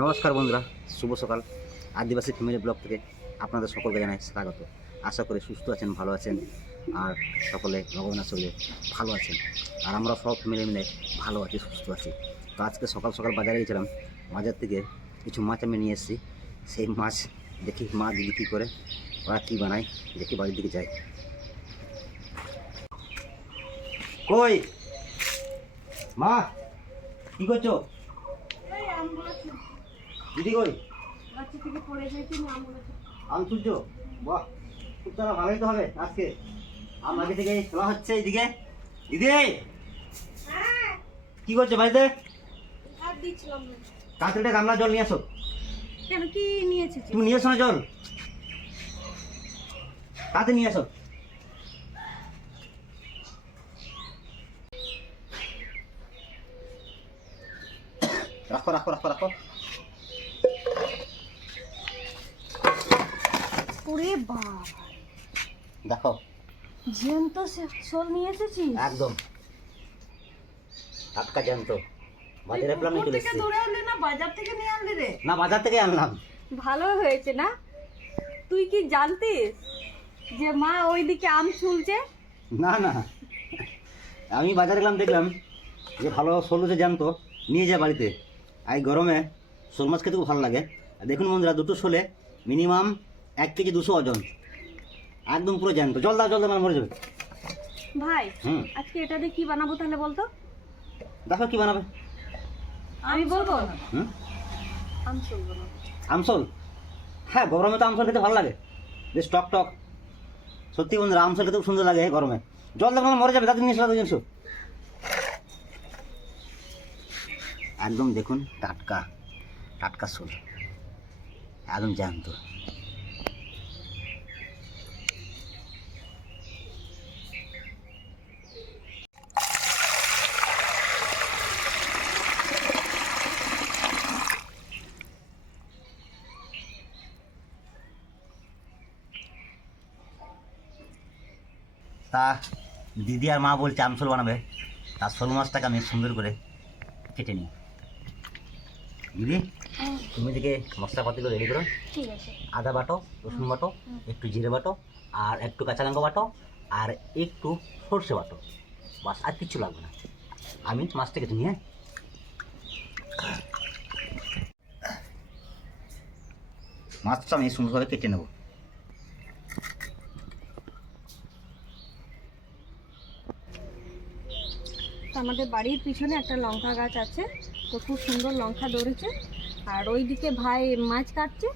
নমস্কার বন্ধুরা, শুভ সকাল। আদিবাসী ফ্যামিলি ব্লগ থেকে আপনাদের সকলকে জানাই স্বাগত। আশা করি সুস্থ আছেন, ভালো আছেন, আর সকলে ভগবানের শরীরে ভালো আছেন। আর আমরা সব ফ্যামিলি মিলে ভালো আছি, সুস্থ আছি। তো আজকে সকাল সকাল বাজারে গেছিলাম। বাজার থেকে কিছু মাছ আমি নিয়ে এসেছি। সেই মাছ দেখি মা দিদি কী করে, ওরা কী বানায়, দেখি বাড়ির দিকে যাই। কই? মা কি করছ? দিদি কই? আমি তুলছো বাহ খুব তারা ভালোই তো হবে আজকে। আম আগে থেকে তোলা হচ্ছে এইদিকে। দিদি! হ্যাঁ, কি করছ বাড়িতে? দিচ্ছিলাম গামলা জল নিয়ে আসো। কেন কি নিয়েছে তুমি নিয়ে এসো না জল। তাতে নিয়ে আসো। রাখো রাখো রাখো রাখো। ওরে বাবা দেখো। জ্যান্ত শোল নিয়ে এসেছিস? একদম। টাটকা জ্যান্ত। বাজারে পেলাম চলে এসেছি। ধরে আনলি না বাজার থেকে নিয়ে আনলি রে? না বাজার থেকে আনলাম। ভালো হয়েছে না? তুই কি জানতিস যে মা ওইদিকে আম ছুলছে? না না। আমি বাজারে গেলাম দেখলাম যে ভালো শোল যে জানতো নিয়ে যা বাড়িতে। আর গরমে শোল মাছ খেতে খুব ভালো লাগে। আর দেখুন বন্ধুরা দুটো শোলে মিনিমাম এক কেজি দুশো ওজন। একদম পুরো জ্যান্ত। জল দাও জল দাও মরে যাবে। ভাই আজকে এটা দিয়ে কি বানাবো তাহলে বলতো? দেখো কি বানাবে। আমি বলব? হুম? আম আমসল হ্যাঁ গরমে তো আমসল খেতে ভালো লাগে। বেশ টক টক। সত্যি বন্ধুরা আমসল খেতে খুব সুন্দর লাগে গরমে। জল দেখো মরে যাবে তাদের নিয়ে এসো তাদের নিয়ে এসো। একদম দেখুন টাটকা টাটকা শোল একদম জ্যান্ত। তা দিদি আর মা বলছে আমসল বানাবে। তার শোল মাছটাকে আমি সুন্দর করে কেটে নিই। দিদি তুমি দিকে মশলাপাতিগুলো রেডি করো। ঠিক আছে। আদা বাটো রসুন বাটো একটু জিরে বাটো আর একটু কাঁচা লঙ্কা বাটো আর একটু সর্ষে বাটো। বাস আর কিচ্ছু লাগবে না। আমি মাছটা কেটে নিয়ে মাছটা আমি সুন্দরভাবে কেটে নেব। তো আমাদের বাড়ির পিছনে একটা লঙ্কা গাছ আছে। তো খুব সুন্দর লঙ্কা ধরেছে। আর ওইদিকে ভাই মাছ কাটছে,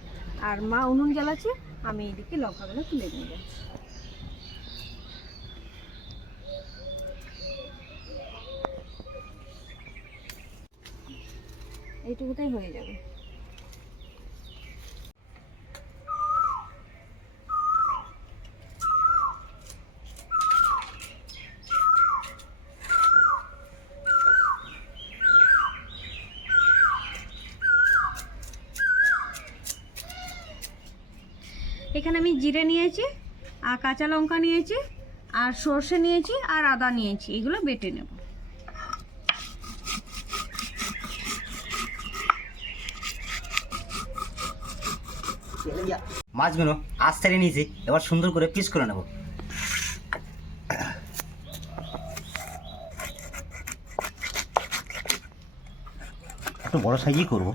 আর মা উনুন জ্বালাচ্ছে, আমি এইদিকে লঙ্কাগুলো তুলে নিয়ে যাচ্ছি। এইটুকুতেই হয়ে যাবে। এখানে আমি জিরে নিয়েছি আর কাঁচা লঙ্কা নিয়েছি আর সর্ষে নিয়েছি আর আদা নিয়েছি। এগুলো বেটে নেব। মাছগুলো আজ ছেড়ে নিয়েছি এবার সুন্দর করে পিস করে নেব। একটু বড় সাইজই করব।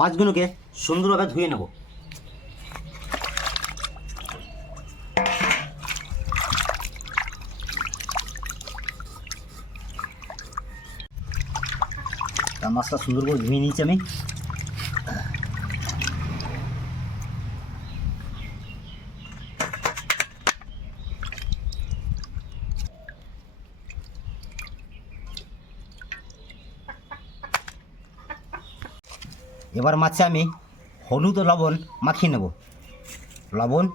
মাছগুলোকে সুন্দরভাবে ধুয়ে নেব। মাছটা সুন্দর করে ধুয়ে নিয়েছি আমি। এবার মাছে আমি হলুদ ও লবণ মাখিয়ে নেব। লবণ।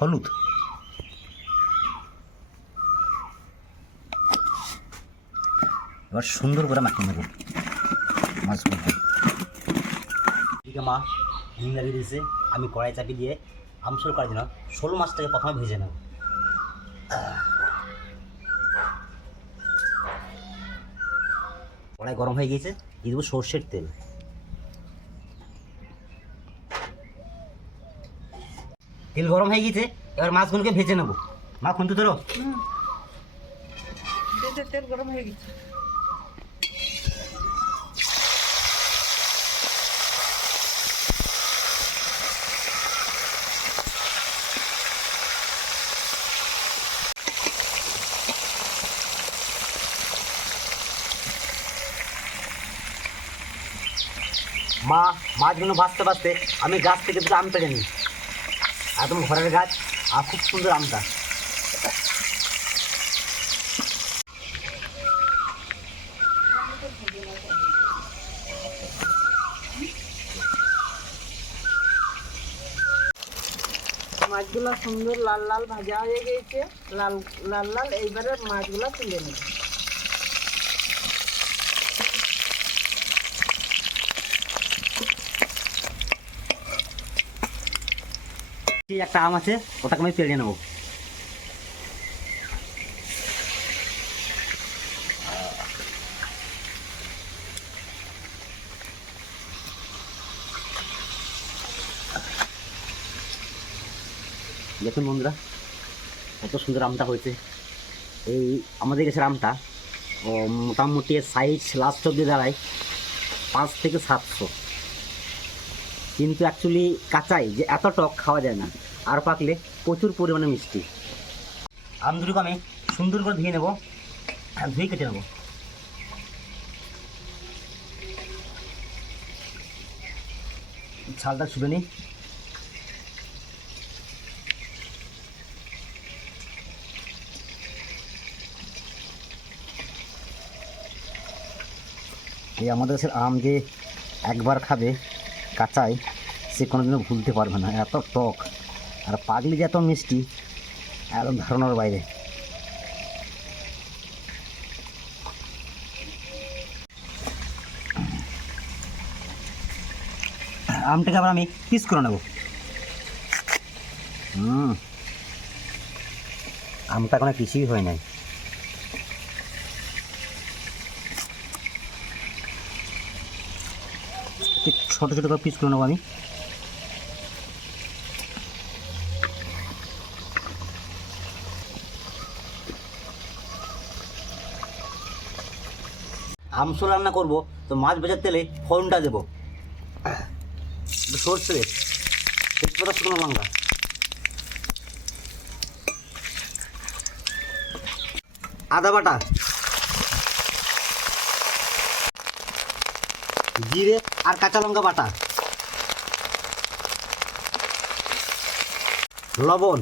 হলুদ। এবার সুন্দর করে মাখিয়ে নেব মাছগুলোকে। এদিকে মা হিং দিয়েছে। আমি কড়াই চাপি দিয়ে আমসল করার জন্য শোল মাছটাকে প্রথমে ভেজে নেব। কড়াই গরম হয়ে গিয়েছে, দিয়ে দেবো সর্ষের তেল। তেল গরম হয়ে গিয়েছে, এবার মাছগুলোকে ভেজে নেব। মা, খুনতে ধরো। তেল গরম হয়ে গেছে মা মাছগুলো ভাজতে ভাজতে আমি গাছ থেকে দুটো আম পেড়ে নিই। একদম ঘরের গাছ আর খুব সুন্দর আমটা। মাছগুলো সুন্দর লাল লাল ভাজা হয়ে গেছে লাল লাল লাল, এইবারে মাছগুলো তুলে নেব। এই একটা আম আছে, ওটাকে আমি পেড়ে নেব। দেখুন বন্ধুরা, কত সুন্দর আমটা হয়েছে। এই আমাদের কাছে আমটা মোটামুটি সাইজ লাস্ট অব্দি দাঁড়ায় পাঁচ থেকে সাতশো। কিন্তু অ্যাকচুয়ালি কাঁচাই, যে এত টক খাওয়া যায় না। আর পাকলে প্রচুর পরিমাণে মিষ্টি। আম দুটোকে আমি সুন্দর করে ধুয়ে নেব, আর ধুয়ে কেটে নেব। ছালটা ছুবে নিই। এই আমাদের দেশের আম যে একবার খাবে কাঁচাই, সে কোনোদিনও ভুলতে পারবে না। এত টক, আর পাগলি যে এত মিষ্টি, একদম ধারণার বাইরে। আমটাকে আবার আমি পিস করে নেব। আমটা কোনো কিছুই হয় নাই একটু ছোটো ছোটো করে পিস করে নেব আমি। আমসো রান্না করব, তো মাছ ভেজার তেলে ফোড়নটা দেবো। সর্ষে, তেজপাতা, শুকনো লঙ্কা। আদা বাটা। জিরে আর কাঁচা লঙ্কা বাটা। লবণ।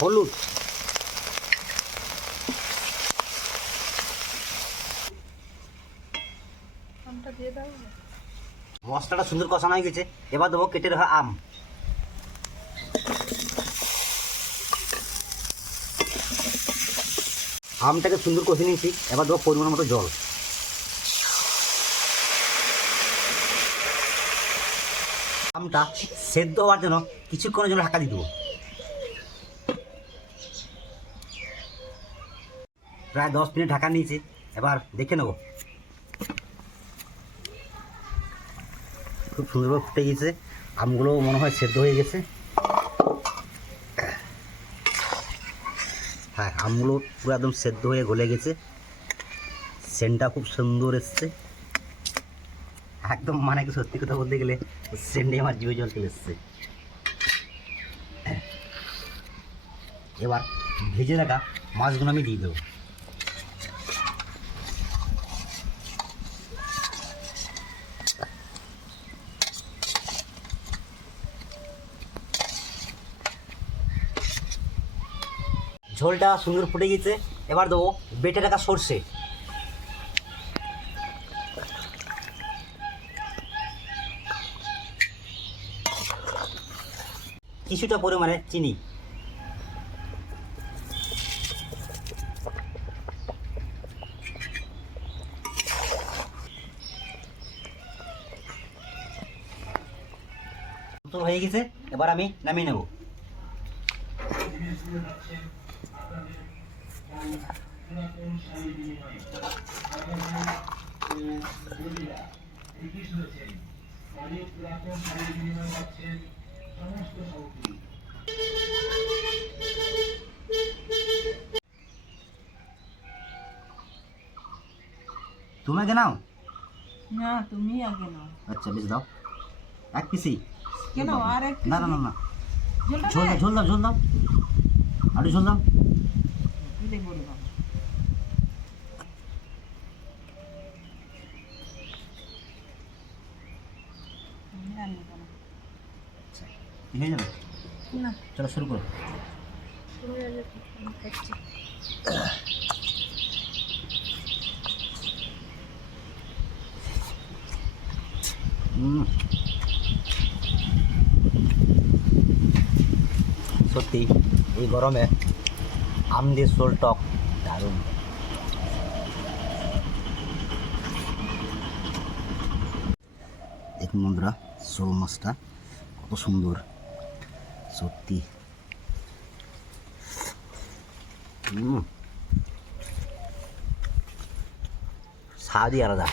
হলুদ। মশলাটা সুন্দর কষানো হয়ে গেছে। এবার দেবো কেটে রাখা আম। আমটাকে সুন্দর কষে নিয়েছি, এবার দেবো পরিমাণ মতো জল। আমটা সেদ্ধ হওয়ার জন্য কিছুক্ষণের জন্য ঢাকা দিয়ে দেবো। প্রায় দশ মিনিট ঢাকা নিয়েছি, এবার দেখে নেব। খুব সুন্দরভাবে ফুটে গেছে আমগুলো মনে হয় সেদ্ধ হয়ে গেছে হ্যাঁ আমগুলো পুরো একদম সেদ্ধ হয়ে গলে গেছে। সেন্টটা খুব সুন্দর এসছে। একদম মানে সত্যি কথা বলতে গেলে সেন্টে আমার জিভে জল চলে এসছে। এবার ভেজে রাখা মাছগুলো আমি দিয়ে দেবো। ঝোলটা সুন্দর ফুটে গেছে এবার দেবো বেটে রাখা সর্ষে। কিছুটা পরিমাণে চিনি। হয়ে গেছে, এবার আমি নামিয়ে নেব। তুমি আগে নাও না তুমি আগে নাও আচ্ছা বেশ দাও এক পিসি কেন আর এক না না না না ঝোলটা ঝোল দাও ঝোল দাও ঝোল দাও আরও ঝোল দাও দিলে বলব কি হয়ে যাবে? না। চলো শুরু করো। সত্যি এই গরমে আম দিয়ে শোল টক দারুণ। দেখুন বন্ধুরা শোল মাছটা কত সুন্দর। সত্যি। স্বাদই আলাদা।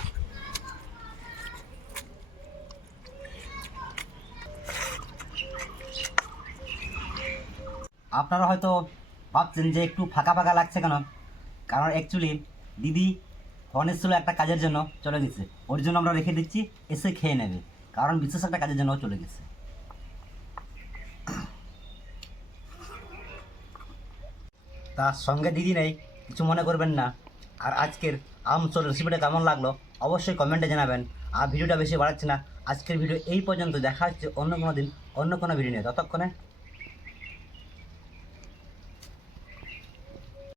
আপনারা হয়তো ভাবছেন যে একটু ফাঁকা ফাঁকা লাগছে কেন? কারণ অ্যাকচুয়ালি দিদি ফোন এসেছিল একটা কাজের জন্য চলে গেছে। ওর জন্য আমরা রেখে দিচ্ছি, এসে খেয়ে নেবে। কারণ বিশেষ একটা কাজের জন্য চলে গেছে। তার সঙ্গে দিদি নেই, কিছু মনে করবেন না। আর আজকের আমচোর রেসিপিটা কেমন লাগল অবশ্যই কমেন্টে জানাবেন। আর ভিডিওটা বেশি বাড়াচ্ছে না। আজকের ভিডিও এই পর্যন্ত। দেখা হচ্ছে অন্য কোনো দিন, অন্য কোনো ভিডিও নিয়ে। ততক্ষণে